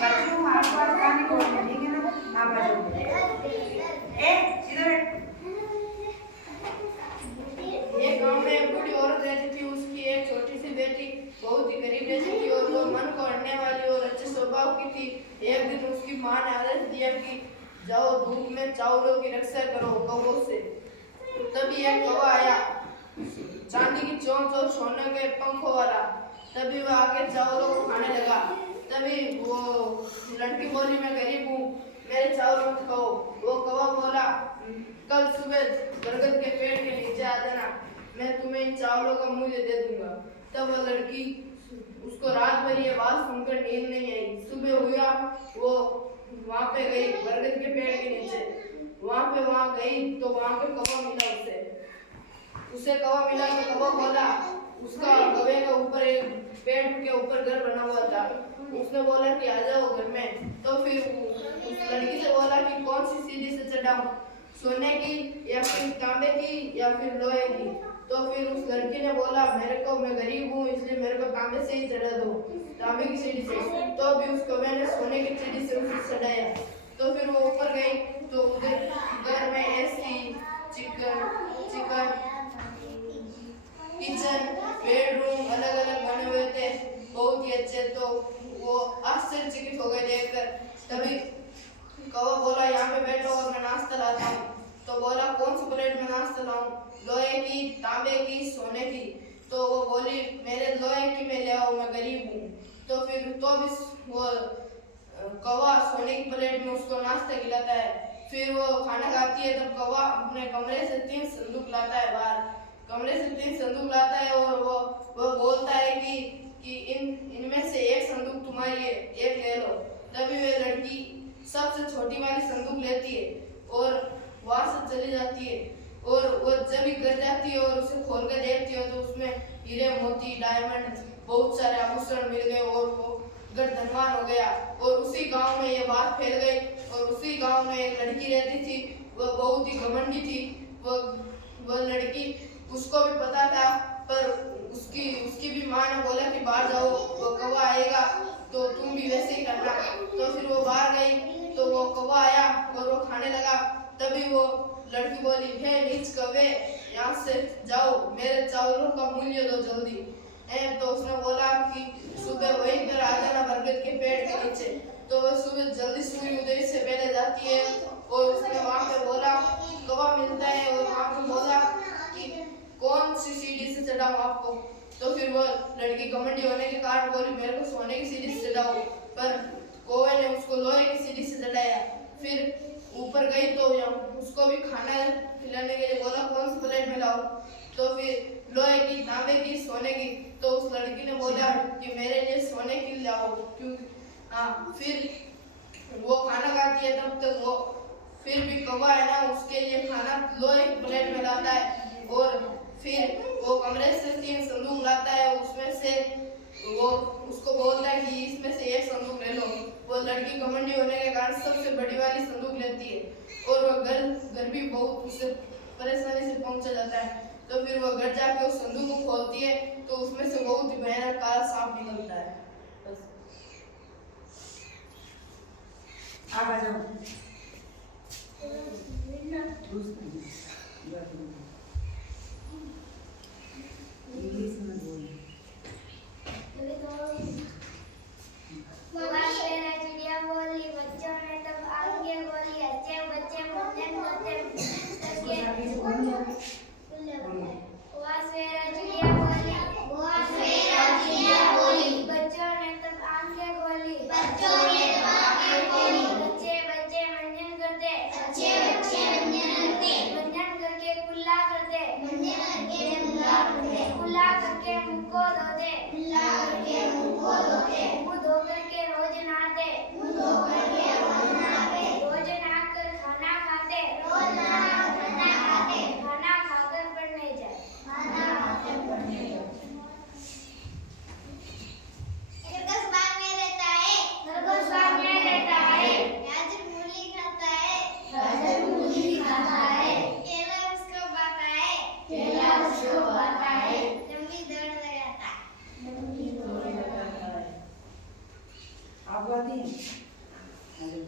बच्चों आपको आज कहानी बोलनी ठीक है ना? आप आ जाओ। ए इधर एक गांव में एक बूढ़ी औरत रहती थी। उसकी एक छोटी सी बेटी बहुत ही गरीब रहती थी और वो मन को अड़ने वाली और अच्छे स्वभाव की थी। एक दिन उसकी माँ ने आदेश दिया कि जाओ धूप में चावलों की रक्षा करो कौवों से। तभी एक कौवा आया, चांदी की चोंच और सोने के पंखों वाला। तभी वह आके चावलों को खाने लगा। तभी वो लड़की बोली, मैं गरीब हूँ, मेरे चावल मत खाओ। वो कौवा बोला, कल सुबह बरगद के पेड़ के नीचे आ जाना, मैं तुम्हें इन चावलों का मूल्य दे दूंगा। तब वह लड़की, उसको रात भर ये बात सुनकर नींद नहीं आई। सुबह हुआ, वो वहां पे गई बरगद के पेड़ के नीचे। वहां गई तो वहां पे कौवा मिला उसे कौवा मिला तो कौवा बोला, उसका कौवे के ऊपर एक पेड़ के ऊपर घर बना हुआ था। उसने बोला कि आ जाओ घर में। तो फिर उस लड़की से बोला कि कौन सी सीढ़ी से चढ़ाऊं, सोने की या फिर तांबे की या फिर लोहे की। तो फिर उस लड़की ने बोला, मैं गरीब हूँ इसलिए मेरे को तांबे से ही चढ़ा दो, तांबे की सीढ़ी से। तो भी उस कौवे ने सोने की सीढ़ी से उसे चढ़ाया। तो फिर वो ऊपर गई तो उधर घर में एसी, चिकन, किचन, बेडरूम अलग अलग बने हुए थे, बहुत ही अच्छे। तो वो आश्चर्यचकित हो गए देखकर। तभी कौवा बोला, यहाँ पे बैठो और मैं नाश्ता लाता हूँ। तो बोला, कौन सी प्लेट में नाश्ता लाऊं, लोहे की, तांबे की, सोने की। तो वो बोली, मेरे लोहे की में ले आओ, मैं गरीब हूँ। तो फिर तो भी वो कौवा सोने की प्लेट में उसको नाश्ता खिलाता है। फिर वो खाना खाती है तब कौवा अपने कमरे से 3 संदूक लाता है बाहर। कमरे से 3 संदूक लाता है और वो बोलता है कि इनमें से एक संदूक तुम्हारी है, एक ले लो। तभी वे लड़की सबसे छोटी वाली संदूक लेती है और वहां से चली जाती है। और वो जब भी घर जाती है और उसे खोल कर देखती है तो उसमें हीरे मोती डायमंड बहुत सारे आभूषण मिल गए और वो घर धनवान हो गया। और उसी गांव में ये बात फैल गई और उसी गांव में एक लड़की रहती थी, वह बहुत ही घमंडी थी। वह लड़की, उसको भी पता था, पर उसकी भी माँ ने बोला कि बाहर जाओ, वो कौवा आएगा तो तुम भी वैसे ही करना। तो फिर वो बाहर गई तो वो कौवा आया और वो खाने लगा। तभी वो लड़की बोली, हे नीच कौवे, यहाँ से जाओ, मेरे चावलों का मूल्य दो जल्दी। तो उसने बोला कि सुबह वहीं पर आ जाना बरगद के पेड़ के नीचे। तो वह सुबह जल्दी सूर्य उदय से पहले जाती है और उसने वहां पे बोला, कौवा मिलता है और वहां पे बोला कि कौन सी सीढ़ी से चढ़ाऊं आपको। तो फिर वो लड़की घमंडी होने के कारण बोली, मेरे को सोने की सीढ़ी से चढ़ाओ, पर कौवे ने उसको लोहे की सीढ़ी से चढ़ाया। फिर ऊपर गई तो उसको भी खाना खिलाने के लिए बोला, कौन सी प्लेट में लाओ। तो फिर लोहे की, तांबे की, सोने की। तो उस लड़की ने बोला कि मेरे लिए सोने की लाओ, क्योंकि फिर वो खाना खाती है तब तक वो फिर भी कौवा है ना, उसके लिए खाना लोहे की प्लेट में लाता है। और फिर वो कमरे से 3 संदूक लाता है, उसमें से वो उसको बोलता है कि इसमें से एक संदूक ले लो। वो लड़की घमंडी होने के कारण सबसे बड़ी वाली संदूक लेती है और वो घर भी बहुत उसे परेशानी से पहुंचा जाता है। तो फिर वो घर जाके उस संदूक को खोलती है तो उसमें से बहुत ही भयानक काला सांप निकलता है। बस आप आ जाओ। इंग्लिश में बोलो। चिड़िया बोली, बच्चों ने तब आगे बोली, अच्छे बच्चे मजे करते चिड़िया बोली, बच्चों ने तब आगे बोली, अच्छे बच्चे मंजन करते, मंजन करके कुल्ला आप गाती हैं? अरे